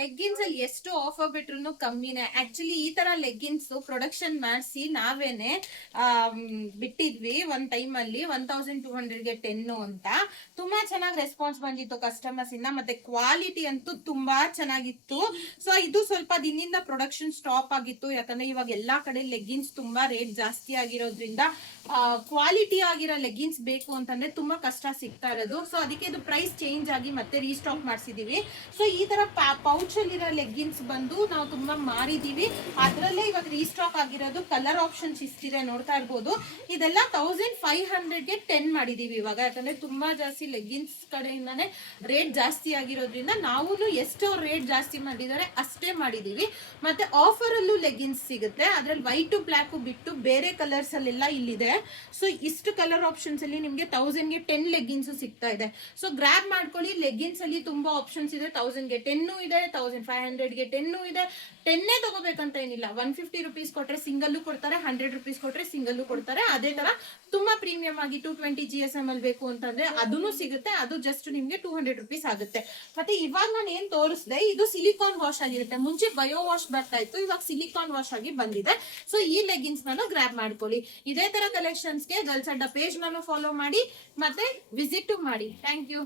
Leggings ಅಲ್ಲಿ ಎಷ್ಟು offer ಬಿಟ್ರು ಕಮ್ಮಿನೇ. ಆಕ್ಚುಲಿ ಈ ತರ ಲೆಗ್ಗಿನ್ಸ್ ಪ್ರೊಡಕ್ಷನ್ ಮಾಡಿಸಿ ನಾವೇನೆ ಬಿಟ್ಟಿದ್ವಿ ಒಂದ್ ಟೈಮ್ ಅಲ್ಲಿ 1200ಗೆ 10 ಅಂತ. ತುಂಬಾ ಚೆನ್ನಾಗಿ ರೆಸ್ಪಾನ್ಸ್ ಬಂದಿತ್ತು ಕಸ್ಟಮರ್ಸ್ ಇಂದ, ಮತ್ತೆ ಕ್ವಾಲಿಟಿ ಅಂತೂ ತುಂಬಾ ಚೆನ್ನಾಗಿತ್ತು. ಸೊ ಇದು ಸ್ವಲ್ಪ ದಿನದಿಂದ ಪ್ರೊಡಕ್ಷನ್ ಸ್ಟಾಪ್ ಆಗಿತ್ತು, ಯಾಕಂದ್ರೆ ಇವಾಗ ಎಲ್ಲಾ ಕಡೆ ಲೆಗ್ಗಿನ್ಸ್ ತುಂಬಾ ರೇಟ್ ಜಾಸ್ತಿ ಆಗಿರೋದ್ರಿಂದ ಕ್ವಾಲಿಟಿ ಆಗಿರೋ ಲೆಗ್ಗಿನ್ಸ್ ಬೇಕು ಅಂತಂದ್ರೆ ತುಂಬಾ ಕಷ್ಟ ಸಿಗ್ತಾ ಇರೋದು. ಸೊ ಅದಕ್ಕೆ ಇದು ಪ್ರೈಸ್ ಚೇಂಜ್ ಆಗಿ ಮತ್ತೆ ರೀಸ್ಟಾಕ್ ಮಾಡಿಸಿದೀವಿ. ಸೊ ಈ ತರ ಪೌಚ್ ಅಲ್ಲಿರೋ ಲೆಗ್ಗಿನ್ಸ್ ಬಂದು ನಾವು ತುಂಬಾ ಮಾರಿದೀವಿ. ಅದ್ರಲ್ಲೇ ಇವಾಗ ರೀಸ್ಟಾಕ್ ಆಗಿರೋದು ಕಲರ್ ಆಪ್ಷನ್ಸ್ ಇಷ್ಟಿದೆ, ನೋಡ್ತಾ ಇರ್ಬೋದು. ಇದೆಲ್ಲ 1500ಗೆ 10 ಮಾಡಿದೀವಿ ಇವಾಗ, ಯಾಕಂದ್ರೆ ತುಂಬಾ ಜಾಸ್ತಿ ಲೆಗ್ಗಿನ್ಸ್ ಕಡೆಯಿಂದಾನೆ ರೇಟ್ ಜಾಸ್ತಿ ಆಗಿರೋದ್ರಿಂದ ನಾವು ಎಷ್ಟು ರೇಟ್ ಜಾಸ್ತಿ ಮಾಡಿದ್ದಾರೆ ಅಷ್ಟೇ ಮಾಡಿದೀವಿ. ಮತ್ತೆ ಆಫರ್ ಅಲ್ಲೂ ಲೆಗ್ಗಿನ್ಸ್ ಸಿಗುತ್ತೆ, ಅದ್ರಲ್ಲಿ ವೈಟ್ ಬ್ಲಾಕ್ ಬಿಟ್ಟು ಬೇರೆ ಕಲರ್ಸ್ ಅಲ್ಲೆಲ್ಲ ಇಲ್ಲಿದೆ. ಸೊ ಇಷ್ಟು ಕಲರ್ ಆಪ್ಷನ್ಸ್ ಅಲ್ಲಿ ನಿಮ್ಗೆ 1000ಗೆ 10 ಲೆಗ್ಗಿನ್ಸ್ ಸಿಗ್ತಾ ಇದೆ. ಸೊ ಗ್ರಾಬ್ ಮಾಡ್ಕೊಳ್ಳಿ. ಲೆಗ್ಗಿನ್ಸ್ ಅಲ್ಲಿ ತುಂಬಾ ಆಪ್ಷನ್ಸ್ ಇದೆ. 1000ಗೆ 10 ಇದೆ, 1500ಗೆ 10 ಇದೆ. 10 ತಗೋಬೇಕಂತ ಏನಿಲ್ಲ. 150 ರುಪೀಸ್ ಕೊಟ್ರೆ ಸಿಂಗಲ್ ಕೊಡ್ತಾರೆ, 100 ರುಪೀಸ್ ಕೊಟ್ರೆ ಸಿಂಗಲ್ ಕೊಡ್ತಾರೆ. ಅದೇ ತರ ತುಂಬಾ ಪ್ರೀಮಿಯಂ ಆಗಿ 220 GSM ಅಲ್ಲಿ ಬೇಕು ಅಂತಂದ್ರೆ ಅದನ್ನು ಸಿಗುತ್ತೆ. ಅದು ಜಸ್ಟ್ ನಿಮ್ಗೆ 200 ರುಪೀಸ್ ಆಗುತ್ತೆ. ಮತ್ತೆ ಇವಾಗ ನಾನು ಏನ್ ತೋರಿಸ್ದೆ ಇದು ಸಿಲಿಕಾನ್ ವಾಶ್ ಆಗಿರುತ್ತೆ. ಮುಂಚೆ ಬಯೋ ವಾಶ್ ಬರ್ತಾ ಇತ್ತು, ಇವಾಗ ಸಿಲಿಕಾನ್ ವಾಶ್ ಆಗಿ ಬಂದಿದೆ. ಸೊ ಈ ಲೆಗ್ಗಿನ್ಸ್ ನಾನು ಗ್ರಾಬ್ ಮಾಡ್ಕೊಳ್ಳಿ. ಇದೇ ತರ ಕಲೆಕ್ಷನ್ಸ್ಗೆ ಗರ್ಲ್ಸ್ ಅಡ್ಡ ಪೇಜ್ ನಾನು ಫಾಲೋ ಮಾಡಿ ಮತ್ತೆ ವಿಸಿಟ್ ಮಾಡಿ. Thank you.